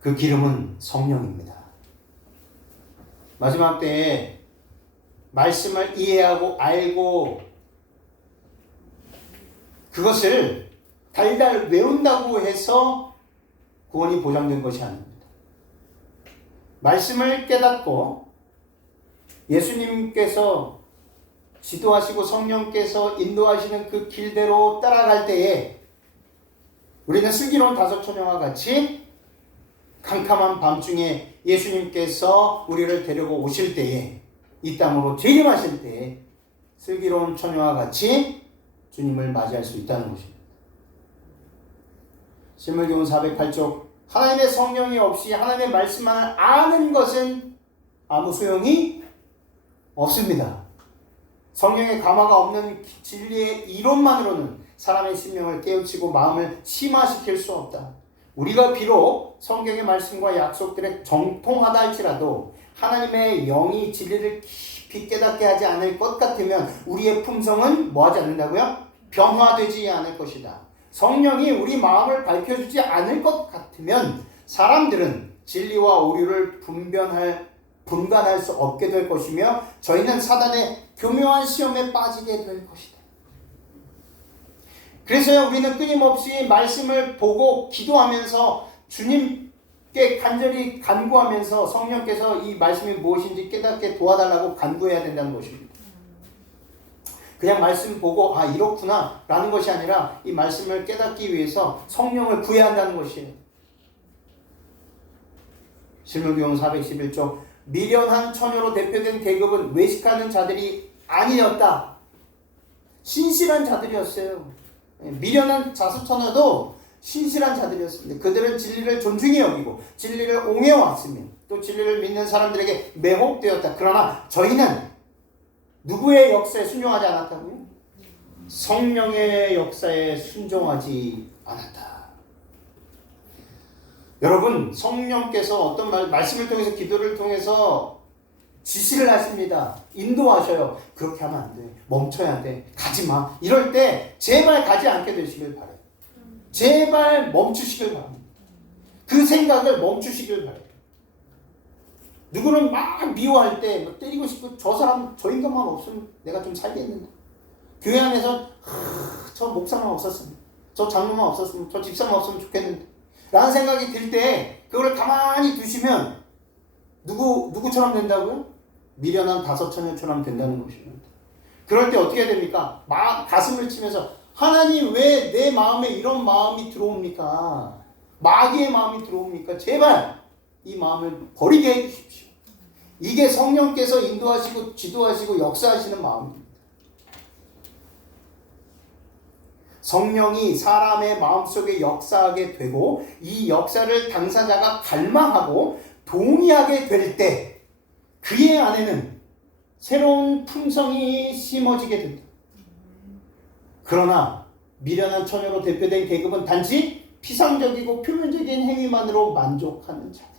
그 기름은 성령입니다. 마지막 때에 말씀을 이해하고 알고 그것을 달달 외운다고 해서 구원이 보장된 것이 아닙니다. 말씀을 깨닫고 예수님께서 지도하시고 성령께서 인도하시는 그 길대로 따라갈 때에 우리는 슬기로운 다섯 처녀와 같이 캄캄한 밤중에 예수님께서 우리를 데리고 오실 때에 이 땅으로 재림하실 때에 슬기로운 처녀와 같이 주님을 맞이할 수 있다는 것입니다. 신물교훈 408쪽 하나님의 성령이 없이 하나님의 말씀만을 아는 것은 아무 소용이 없습니다. 성령의 감화가 없는 진리의 이론만으로는 사람의 심령을 깨우치고 마음을 심화시킬 수 없다. 우리가 비록 성경의 말씀과 약속들에 정통하다 할지라도 하나님의 영이 진리를 깊이 깨닫게 하지 않을 것 같으면 우리의 품성은 뭐하지 않는다고요? 변화되지 않을 것이다. 성령이 우리 마음을 밝혀주지 않을 것 같으면 사람들은 진리와 오류를 분간할 수 없게 될 것이며 저희는 사단의 교묘한 시험에 빠지게 될 것이다. 그래서 우리는 끊임없이 말씀을 보고 기도하면서 주님께 간절히 간구하면서 성령께서 이 말씀이 무엇인지 깨닫게 도와달라고 간구해야 된다는 것입니다. 그냥 말씀 보고 이렇구나 라는 것이 아니라 이 말씀을 깨닫기 위해서 성령을 구해야 한다는 것이에요. 신물교훈 411쪽 미련한 처녀로 대표된 계급은 외식하는 자들이 아니었다. 신실한 자들이었어요. 미련한 자수처녀도 신실한 자들이었습니다. 그들은 진리를 존중히 여기고 진리를 옹해왔으며 또 진리를 믿는 사람들에게 매혹되었다. 그러나 저희는 누구의 역사에 순종하지 않았다고요? 성령의 역사에 순종하지 않았다. 여러분, 성령께서 어떤 말씀을 통해서 기도를 통해서 지시를 하십니다. 인도하셔요. 그렇게 하면 안 돼. 멈춰야 돼. 가지 마. 이럴 때 제발 가지 않게 되시길 바래요. 제발 멈추시길 바랍니다. 그 생각을 멈추시길 바래요. 누구를 막 미워할 때 막 때리고 싶고 저 사람 저 인간만 없으면 내가 좀 살겠는데 교회 안에서 저 목사만 없었으면 저 장로만 없었으면 저 집사만 없으면 좋겠는데 라는 생각이 들 때 그걸 가만히 두시면 누구처럼 된다고요? 미련한 다섯 처녀처럼 된다는 것입니다. 그럴 때 어떻게 됩니까? 가슴을 치면서 하나님 왜 내 마음에 이런 마음이 들어옵니까? 마귀의 마음이 들어옵니까? 제발 이 마음을 버리게 해주십시오. 이게 성령께서 인도하시고 지도하시고 역사하시는 마음입니다. 성령이 사람의 마음속에 역사하게 되고 이 역사를 당사자가 갈망하고 동의하게 될 때 그의 안에는 새로운 품성이 심어지게 된다. 그러나 미련한 처녀로 대표된 계급은 단지 피상적이고 표면적인 행위만으로 만족하는 자들이다.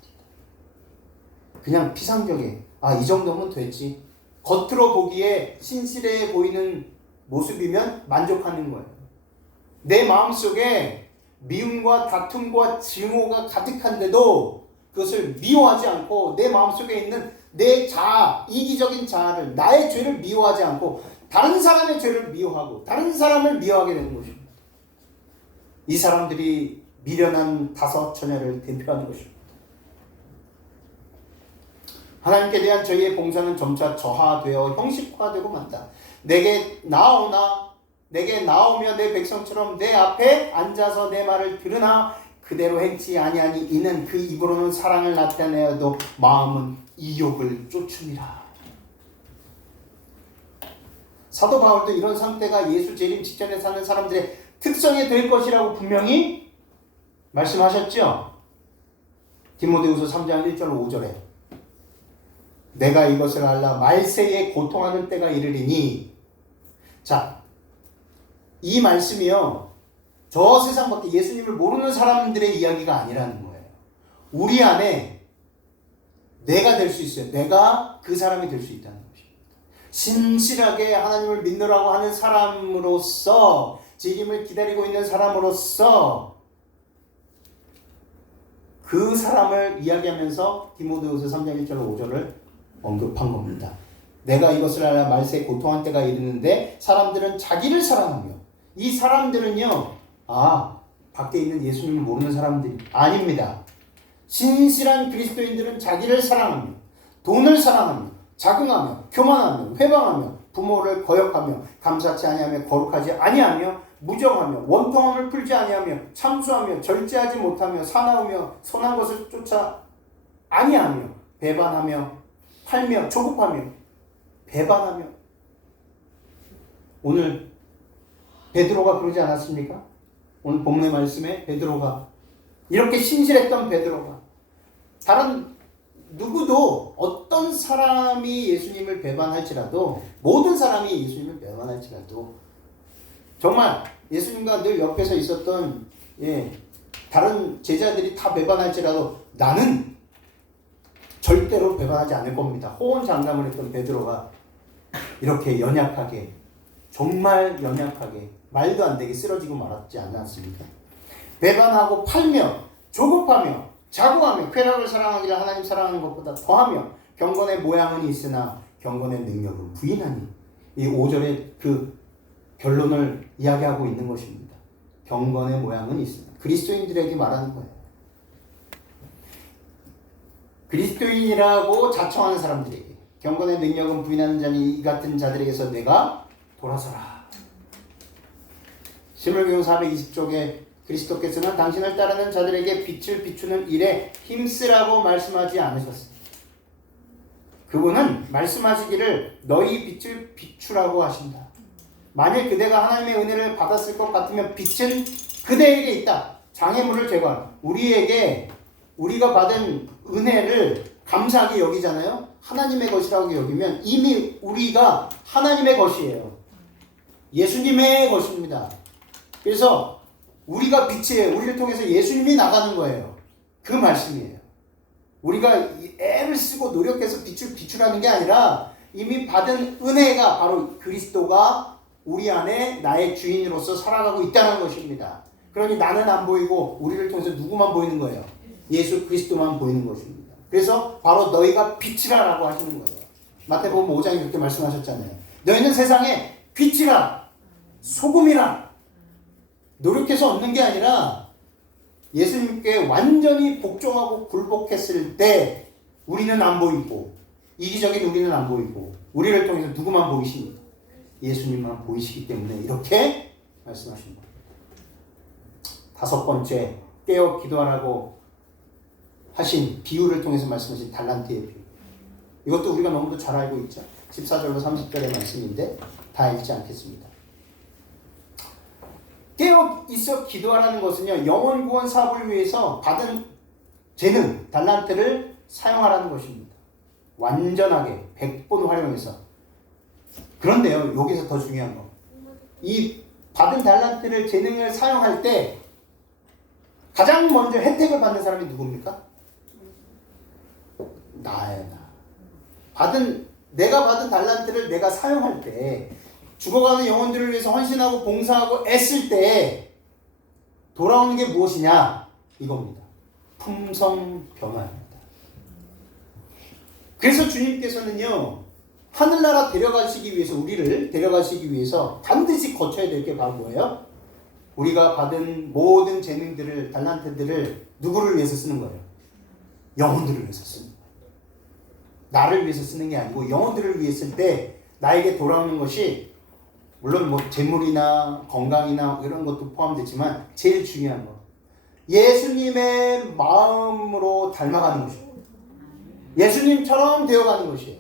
그냥 피상적에 이 정도면 됐지. 겉으로 보기에 신실해 보이는 모습이면 만족하는 거예요. 내 마음속에 미움과 다툼과 증오가 가득한데도 그것을 미워하지 않고 내 마음속에 있는 내 자아, 이기적인 자아를 나의 죄를 미워하지 않고 다른 사람의 죄를 미워하고 다른 사람을 미워하게 되는 것입니다. 이 사람들이 미련한 다섯 처녀를 대표하는 것입니다. 하나님께 대한 저희의 봉사는 점차 저하되어 형식화되고 만다. 내게 나오며 내 백성처럼 내 앞에 앉아서 내 말을 들으나 그대로 행치 아니하니 이는 그 입으로는 사랑을 나타내어도 마음은 이욕을 쫓음이라. 사도 바울도 이런 상태가 예수 재림 직전에 사는 사람들의 특성이 될 것이라고 분명히 말씀하셨죠. 디모데후서 3장 1절 5절에 내가 이것을 알라 말세에 고통하는 때가 이르리니. 자, 이 말씀이요, 저 세상 밖에 예수님을 모르는 사람들의 이야기가 아니라는 거예요. 우리 안에 내가 될 수 있어요. 내가 그 사람이 될 수 있다는 것입니다. 신실하게 하나님을 믿노라고 하는 사람으로서, 재림을 기다리고 있는 사람으로서 그 사람을 이야기하면서 디모데후서 3장 1절 5절을 언급한 겁니다. 내가 이것을 알아 말세에 고통한 때가 이르는데 사람들은 자기를 사랑하며, 이 사람들은요, 밖에 있는 예수님을 모르는 사람들이 아닙니다. 신실한 그리스도인들은 자기를 사랑하며, 돈을 사랑하며, 자긍하며, 교만하며, 회방하며, 부모를 거역하며, 감사치 아니하며, 거룩하지 아니하며, 무정하며, 원통함을 풀지 아니하며, 참수하며, 절제하지 못하며, 사나우며, 선한 것을 쫓아 아니하며, 배반하며, 팔며, 조급하며, 배반하며. 오늘 베드로가 그러지 않았습니까? 오늘 본문의 말씀에 베드로가, 이렇게 신실했던 베드로가, 다른 누구도 어떤 사람이 예수님을 배반할지라도, 모든 사람이 예수님을 배반할지라도, 정말 예수님과 늘 옆에서 있었던 다른 제자들이 다 배반할지라도 나는 절대로 배반하지 않을 겁니다. 호언장담을 했던 베드로가 이렇게 연약하게, 정말 연약하게, 말도 안 되게 쓰러지고 말았지 않았습니까? 배반하고 팔며, 조급하며, 자고하며, 쾌락을 사랑하기를 하나님 사랑하는 것보다 더하며, 경건의 모양은 있으나 경건의 능력은 부인하니. 이 5절의 그 결론을 이야기하고 있는 것입니다. 경건의 모양은 있으나. 그리스도인들에게 말하는 거예요. 그리스도인이라고 자청하는 사람들에게, 경건의 능력은 부인하는 자니 이 같은 자들에게서 내가 돌아서라. 신물교훈 420쪽에 그리스도께서는 당신을 따르는 자들에게 빛을 비추는 일에 힘쓰라고 말씀하지 않으셨습니다. 그분은 말씀하시기를 너희 빛을 비추라고 하신다. 만일 그대가 하나님의 은혜를 받았을 것 같으면 빛은 그대에게 있다. 장애물을 제거하라. 우리가 받은 은혜를 감사하게 여기잖아요. 하나님의 것이라고 여기면 이미 우리가 하나님의 것이에요. 예수님의 것입니다. 그래서 우리가 빛이에요. 우리를 통해서 예수님이 나가는 거예요. 그 말씀이에요. 우리가 애를 쓰고 노력해서 빛을 비추라는 게 아니라 이미 받은 은혜가 바로 그리스도가 우리 안에 나의 주인으로서 살아가고 있다는 것입니다. 그러니 나는 안 보이고 우리를 통해서 누구만 보이는 거예요? 예수 그리스도만 보이는 것입니다. 그래서 바로 너희가 빛이라라고 하시는 거예요. 마태복음 5장에 그렇게 말씀하셨잖아요. 너희는 세상에 빛이라, 소금이라. 노력해서 얻는 게 아니라 예수님께 완전히 복종하고 굴복했을 때 우리는 안 보이고, 이기적인 우리는 안 보이고, 우리를 통해서 누구만 보이십니까? 예수님만 보이시기 때문에 이렇게 말씀하신 겁니다. 다섯 번째, 깨어 기도하라고 하신 비유를 통해서 말씀하신 달란트의 비유. 이것도 우리가 너무도 잘 알고 있죠. 14절로 30절의 말씀인데 다 읽지 않겠습니다. 깨어 있어 기도하라는 것은요, 영혼 구원 사업을 위해서 받은 재능, 달란트를 사용하라는 것입니다. 완전하게 100번 활용해서. 그런데요, 여기서 더 중요한 거, 이 받은 달란트를, 재능을 사용할 때 가장 먼저 혜택을 받는 사람이 누굽니까? 나예요, 나. 내가 받은 달란트를 내가 사용할 때, 죽어가는 영혼들을 위해서 헌신하고 봉사하고 애쓸 때 돌아오는 게 무엇이냐? 이겁니다. 품성 변화입니다. 그래서 주님께서는요, 하늘나라 데려가시기 위해서, 우리를 데려가시기 위해서 반드시 거쳐야 될 게 바로 뭐예요? 우리가 받은 모든 재능들을, 달란트들을 누구를 위해서 쓰는 거예요? 영혼들을 위해서 쓰는 거예요. 나를 위해서 쓰는 게 아니고 영혼들을 위해 쓸 때 나에게 돌아오는 것이, 물론 뭐 재물이나 건강이나 이런 것도 포함되지만 제일 중요한 거, 예수님의 마음으로 닮아가는 것이에요. 예수님처럼 되어가는 것이에요.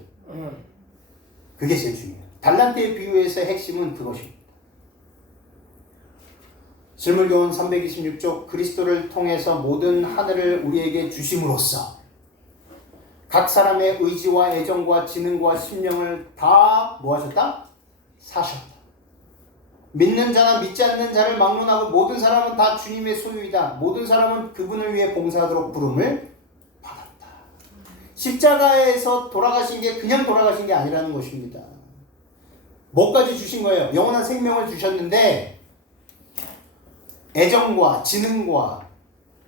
그게 제일 중요해요. 달란트의 비유에서의 핵심은 그것입니다. 실물교훈 326쪽, 그리스도를 통해서 모든 하늘을 우리에게 주심으로써 각 사람의 의지와 애정과 지능과 심령을 다 뭐하셨다? 사셨다. 믿는 자나 믿지 않는 자를 막론하고 모든 사람은 다 주님의 소유이다. 모든 사람은 그분을 위해 봉사하도록 부름을 받았다. 십자가에서 돌아가신 게 그냥 돌아가신 게 아니라는 것입니다. 뭐까지 주신 거예요? 영원한 생명을 주셨는데 애정과 지능과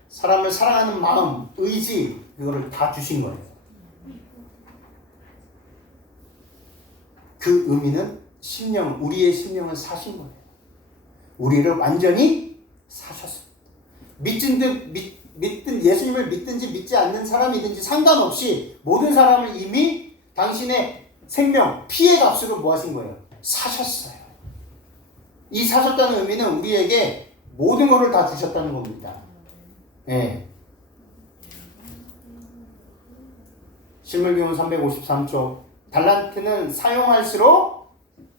사람을 사랑하는 마음, 의지 이거를 다 주신 거예요. 그 의미는 심령, 우리의 심령을 사신 거예요. 우리를 완전히 사셨습니다. 믿든 예수님을 믿든지 믿지 않는 사람이든지 상관없이 모든 사람을 이미 당신의 생명, 피의 값으로 뭐 하신 거예요? 사셨어요. 이 사셨다는 의미는 우리에게 모든 것을 다 주셨다는 겁니다. 예. 실물교훈 353쪽. 달란트는 사용할수록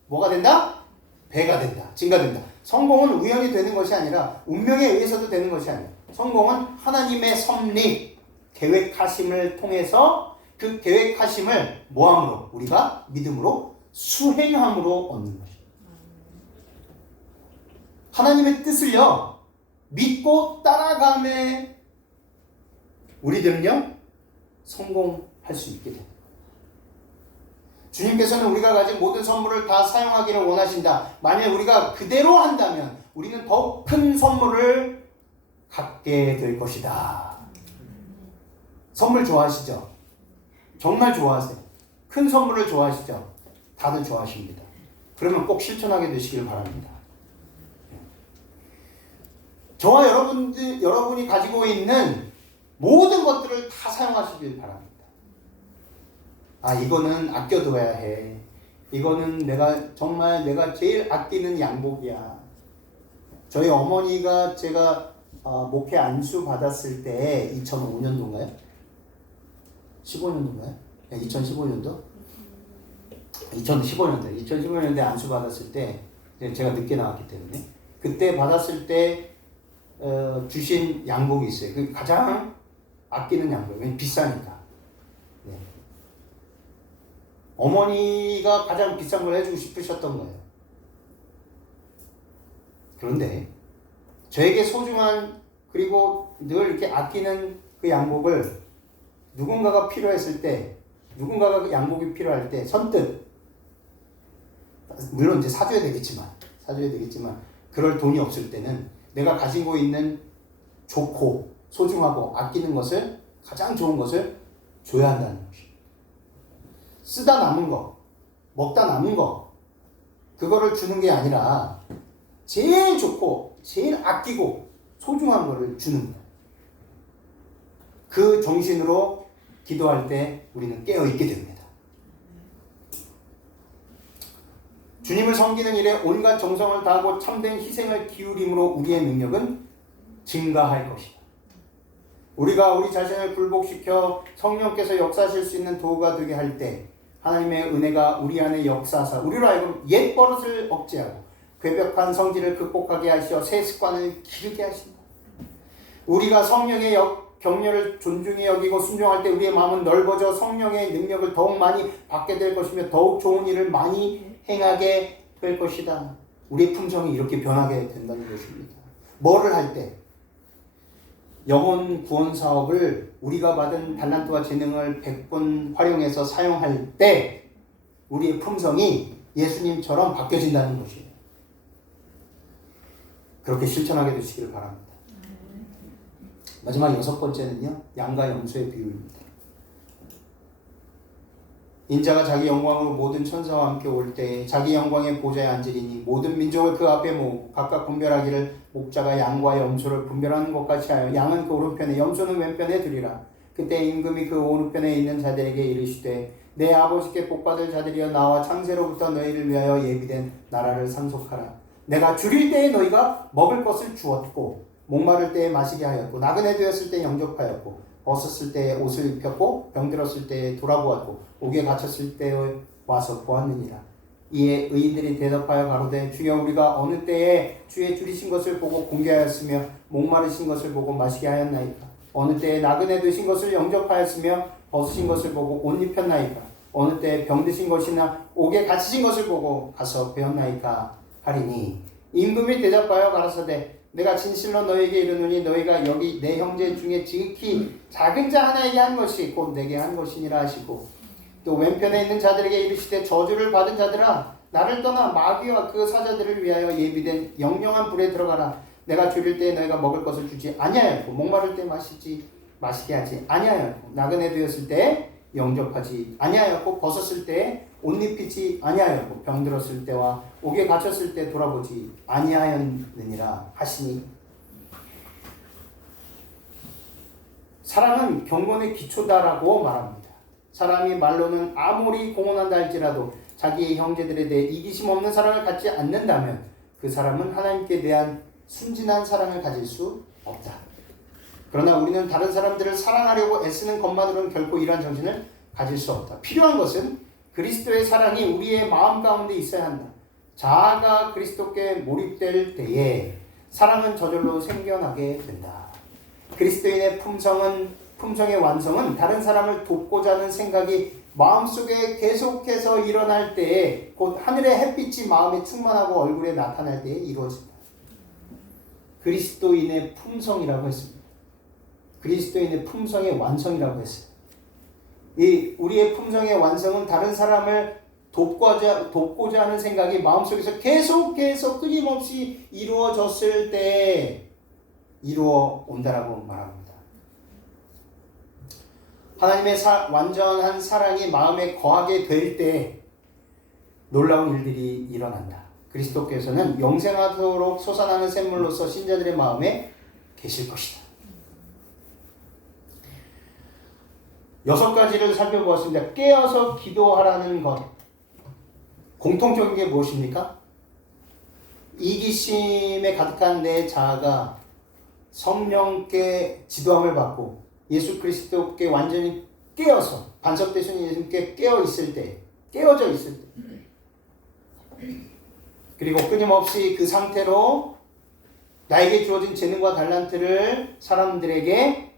뭐가 된다? 배가 된다. 증가된다. 성공은 우연히 되는 것이 아니라 운명에 의해서도 되는 것이 아니라 성공은 하나님의 섭리, 계획하심을 통해서 그 계획하심을 뭐함으로? 우리가 믿음으로 수행함으로 얻는 것입니다. 하나님의 뜻을요 믿고 따라감에 우리들은요 성공할 수 있게 됩니다. 주님께서는 우리가 가진 모든 선물을 다 사용하기를 원하신다. 만약 우리가 그대로 한다면 우리는 더욱 큰 선물을 갖게 될 것이다. 선물 좋아하시죠? 정말 좋아하세요. 큰 선물을 좋아하시죠? 다들 좋아하십니다. 그러면 꼭 실천하게 되시길 바랍니다. 저와 여러분이 가지고 있는 모든 것들을 다 사용하시길 바랍니다. 아, 이거는 아껴둬야 해. 이거는 내가 제일 아끼는 양복이야. 저희 어머니가 제가 목회 안수 받았을 때 2005년도인가요? 15년도인가요? 네, 2015년도? 2015년도에 안수 받았을 때 제가 늦게 나왔기 때문에 그때 받았을 때 주신 양복이 있어요. 그 가장 아끼는 양복. 왜냐면 비싸니까. 네. 어머니가 가장 비싼 걸 해주고 싶으셨던 거예요. 그런데 저에게 소중한 그리고 늘 이렇게 아끼는 그 양복을 누군가가 필요했을 때, 누군가가 그 양복이 필요할 때 선뜻 물론 이제 사줘야 되겠지만 그럴 돈이 없을 때는 내가 가지고 있는 좋고 소중하고 아끼는 것을 가장 좋은 것을 줘야 한다는 것입니다. 쓰다 남은 거, 먹다 남은 거 그거를 주는 게 아니라 제일 좋고 제일 아끼고 소중한 거를 주는 거예요. 그 정신으로 기도할 때 우리는 깨어있게 됩니다. 주님을 섬기는 일에 온갖 정성을 다하고 참된 희생을 기울임으로 우리의 능력은 증가할 것이다. 우리가 우리 자신을 굴복시켜 성령께서 역사하실 수 있는 도구가 되게 할 때 하나님의 은혜가 우리 안에 역사하사 우리로 하여금 옛 버릇을 억제하고 괴벽한 성질을 극복하게 하시어 새 습관을 기르게 하신다. 우리가 성령의 격려를 존중히 여기고 순종할 때 우리의 마음은 넓어져 성령의 능력을 더욱 많이 받게 될 것이며 더욱 좋은 일을 많이 행하게 될 것이다. 우리의 품성이 이렇게 변하게 된다는 것입니다. 뭐를 할 때? 영혼 구원 사업을 우리가 받은 달란트와 재능을 100번 활용해서 사용할 때 우리의 품성이 예수님처럼 바뀌어진다는 것이에요. 그렇게 실천하게 되시기를 바랍니다. 마지막 6번째는요. 양과 염소의 비유입니다. 인자가 자기 영광으로 모든 천사와 함께 올 때에 자기 영광의 보좌에 앉으리니 모든 민족을 그 앞에 모으고 각각 분별하기를 목자가 양과 염소를 분별하는 것 같이 하여 양은 그 오른편에 염소는 왼편에 두리라. 그때 임금이 그 오른편에 있는 자들에게 이르시되 내 아버지께 복받을 자들이여 나와 창세로부터 너희를 위하여 예비된 나라를 상속하라. 내가 줄일 때에 너희가 먹을 것을 주었고 목마를 때에 마시게 하였고 나그네 되었을 때 영접하였고 벗었을 때에 옷을 입혔고 병들었을 때에 돌아보았고 옥에 갇혔을 때에 와서 보았느니라. 이에 의인들이 대답하여 가로되 주여 우리가 어느 때에 주의 줄이신 것을 보고 공개하였으며 목마르신 것을 보고 마시게 하였나이까. 어느 때에 나그네 되신 것을 영접하였으며 벗으신 것을 보고 옷 입혔나이까? 어느 때 병드신 것이나 옥에 갇히신 것을 보고 가서 배웠나이까? 하리니 임금이 대답하여 가라사대 내가 진실로 너에게 이르노니 너희가 여기 내 형제 중에 지극히 작은 자 하나에게 한 것이 곧 내게 한 것이니라 하시고 또 왼편에 있는 자들에게 이르시되 저주를 받은 자들아 나를 떠나 마귀와 그 사자들을 위하여 예비된 영영한 불에 들어가라. 내가 줄일 때 너희가 먹을 것을 주지 아니하였고 목마를 때 마시게 하지 아니하였고 나그네 되었을 때 영접하지 아니하였고 벗었을 때 옷 입히지 아니하였고 병들었을 때와 옥에 갇혔을 때 돌아보지 아니하였느니라 하시니 사랑은 경건의 기초다라고 말합니다. 사람이 말로는 아무리 공언한다 할지라도 자기의 형제들에 대해 이기심 없는 사랑을 갖지 않는다면 그 사람은 하나님께 대한 순진한 사랑을 가질 수 없다. 그러나 우리는 다른 사람들을 사랑하려고 애쓰는 것만으로는 결코 이러한 정신을 가질 수 없다. 필요한 것은 그리스도의 사랑이 우리의 마음 가운데 있어야 한다. 자아가 그리스도께 몰입될 때에 사랑은 저절로 생겨나게 된다. 그리스도인의 품성의 완성은 다른 사람을 돕고자 하는 생각이 마음속에 계속해서 일어날 때에 곧 하늘의 햇빛이 마음에 충만하고 얼굴에 나타날 때에 이루어진다. 그리스도인의 품성이라고 했습니다. 그리스도인의 품성의 완성이라고 했어요. 이 우리의 품성의 완성은 다른 사람을 돕고자 하는 생각이 마음속에서 계속해서 끊임없이 이루어졌을 때 이루어 온다라고 말합니다. 하나님의 완전한 사랑이 마음에 거하게 될 때 놀라운 일들이 일어난다. 그리스도께서는 영생하도록 솟아나는 샘물로서 신자들의 마음에 계실 것이다. 6가지를 살펴보았습니다. 깨어서 기도하라는 것. 공통적인 게 무엇입니까? 이기심에 가득한 내 자아가 성령께 지도함을 받고 예수 그리스도께 완전히 깨어서 반석 되신 예수님께 깨어져 있을 때 그리고 끊임없이 그 상태로 나에게 주어진 재능과 달란트를 사람들에게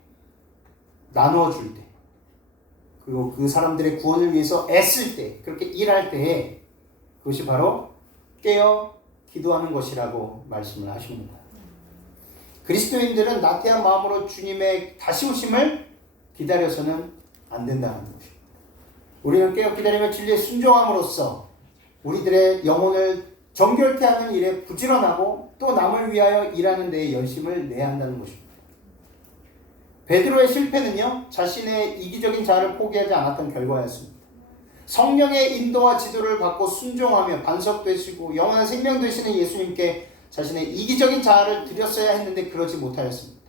나누어 줄 때 그리고 그 사람들의 구원을 위해서 애쓸 때 그렇게 일할 때에 그것이 바로 깨어 기도하는 것이라고 말씀을 하십니다. 그리스도인들은 나태한 마음으로 주님의 다시 오심을 기다려서는 안 된다는 것입니다. 우리는 깨어 기다리며 진리에 순종함으로써 우리들의 영혼을 정결케 하는 일에 부지런하고 또 남을 위하여 일하는 데에 열심을 내야 한다는 것입니다. 베드로의 실패는요, 자신의 이기적인 자아를 포기하지 않았던 결과였습니다. 성령의 인도와 지도를 받고 순종하며 반석되시고 영원한 생명 되시는 예수님께 자신의 이기적인 자아를 드렸어야 했는데 그러지 못하였습니다.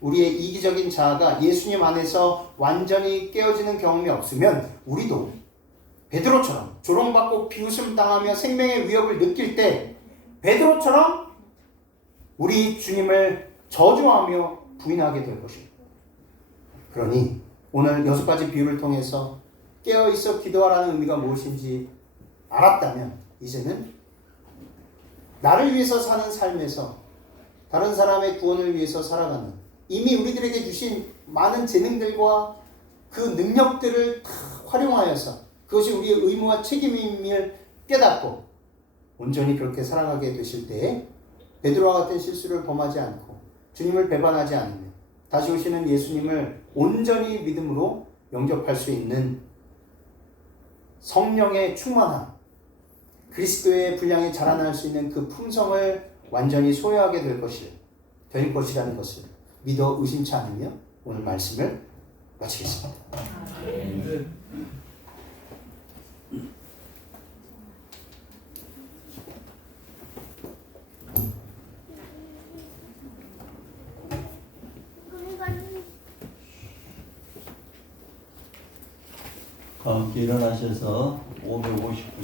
우리의 이기적인 자아가 예수님 안에서 완전히 깨어지는 경험이 없으면 우리도 베드로처럼 조롱받고 비웃음 당하며 생명의 위협을 느낄 때 베드로처럼 우리 주님을 저주하며 부인하게 될 것입니다. 그러니 오늘 6가지 비유를 통해서 깨어있어 기도하라는 의미가 무엇인지 알았다면 이제는 나를 위해서 사는 삶에서 다른 사람의 구원을 위해서 살아가는 이미 우리들에게 주신 많은 재능들과 그 능력들을 다 활용하여서 그것이 우리의 의무와 책임임을 깨닫고 온전히 그렇게 살아가게 되실 때에 베드로와 같은 실수를 범하지 않고 주님을 배반하지 않으며 다시 오시는 예수님을 온전히 믿음으로 영접할 수 있는 성령의 충만함, 그리스도의 분량에 자라날 수 있는 그 품성을 완전히 소유하게 될 것이라는 것을 믿어 의심치 않으며 오늘 말씀을 마치겠습니다. 함께 일어나셔서 559